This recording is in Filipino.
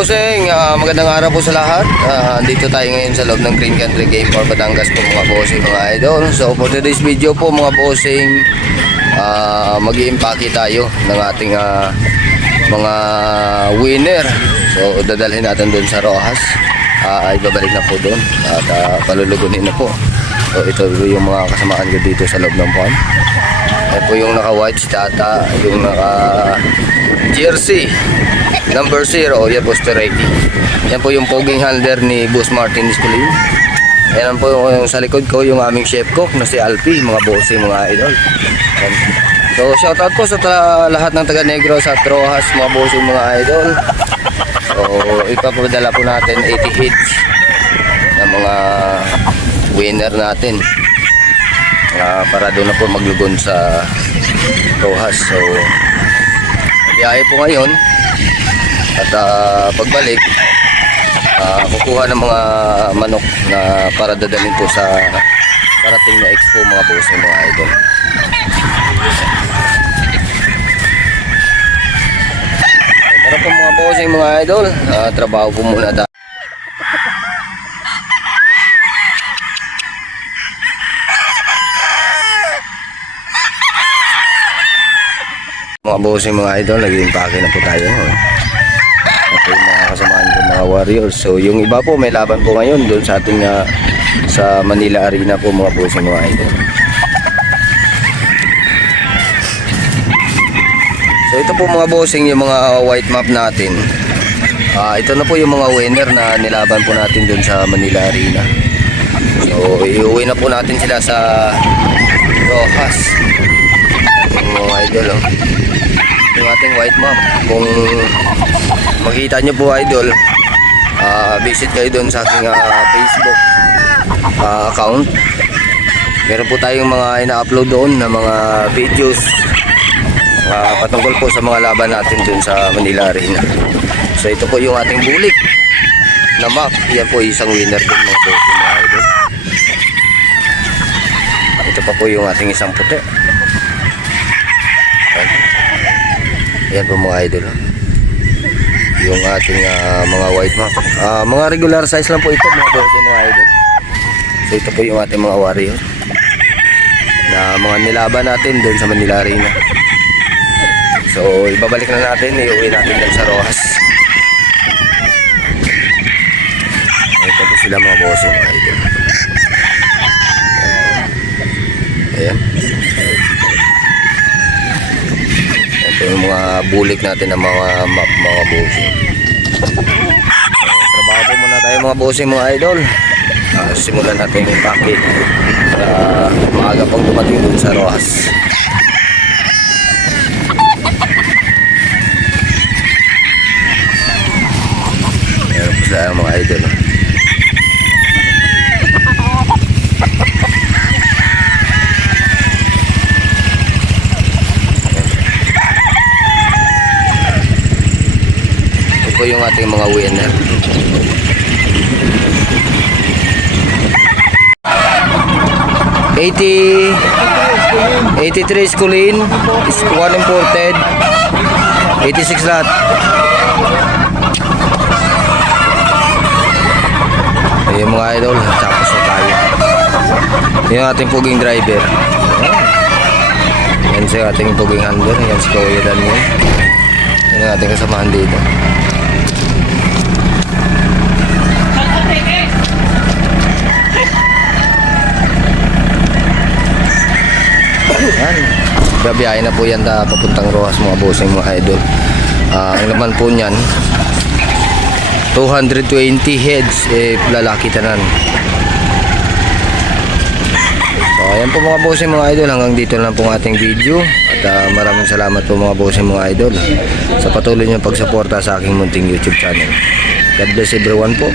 Bossing, magandang araw po sa lahat. Dito tayo ngayon sa loob ng Green Country Game for Batangas po mga bossing, mga idol. So for today's video po mga bossing, mag-i-impake tayo ng ating mga winner. So dadalhin natin doon sa Rojas. Ibabalik na po doon at palulugunin na po. So ito yung mga kasamaan ko dito sa loob ng farm. Yan po yung naka-white si Tata, yung naka-jersey number 0, yan po Stereki. Yan po yung poging handler ni Boss Martin Nisculin. Yan po yung sa likod ko, yung aming chef cook na si Alpi, mga bossing, mga idol. Yan. So shoutout po sa lahat ng taga Negros at Rojas, mga bossing, mga idol. So ipapadala po natin 80 hits ng mga winner natin, para doon na po maglugon sa Rojas. So biyahe po ngayon at pagbalik kukuha ng mga manok na para dadalhin po sa parating na expo, mga bossing, mga idol. Tara po mga bossing, mga idol, trabaho po muna tayo. Mga bossing, mga idol, nag-impake na po tayo. Ito yung mga kasamaan ko, mga warriors. So yung iba po may laban po ngayon doon sa ating sa Manila Arena po, mga bossing, mga idol. So ito po mga bossing yung mga white map natin. Ito na po yung mga winner na nilaban po natin doon sa Manila Arena. So iuwi na po natin sila sa Rojas. Mga idol, yung ating white map. Kung makita nyo po, idol, visit kayo doon sa aking Facebook account. Meron po tayong mga ina-upload doon na mga videos patungkol po sa mga laban natin doon sa Manila Arena. So ito po yung ating bulik na map. Yan po isang winner doon, mga bossing, mga idol. Ito pa po yung ating isang puti. Yan po mga idol, yung ating mga white map. Mga regular size lang po ito, mga bossing, mga idol. So ito po yung ating mga warrior na mga nilaban natin doon sa Manila Arena. So ibabalik na natin, iuwi natin doon sa Rojas. Ito po sila, mga bossing, mga idol. Ayan. Yung mga bulik natin ng mga map, mga bossing. Trabaho po muna tayo, mga bossing, mga idol. Simulan natin yung impake para maaga pang dumating dun sa Rojas. Ayan po sila, mga idol. Po yung ating mga winner. $83 Sculin is 1 imported, 86 lahat. Ayun mga idol, tapos na tayo. Yung ating puging driver. Yan siya ating puging handler. Yan si Kuya Daniel. Yan ang ating kasamahan dito. Babiyahin na po yan papuntang Rojas, mga bossing, mga idol. Ang laman po niyan 220 heads, lalaki tanan. So ayan po mga bossing, mga idol, hanggang dito lang po ang ating video. At maraming salamat po mga bossing, mga idol, sa patuloy niyong pagsuporta sa aking munting YouTube channel. God bless everyone po.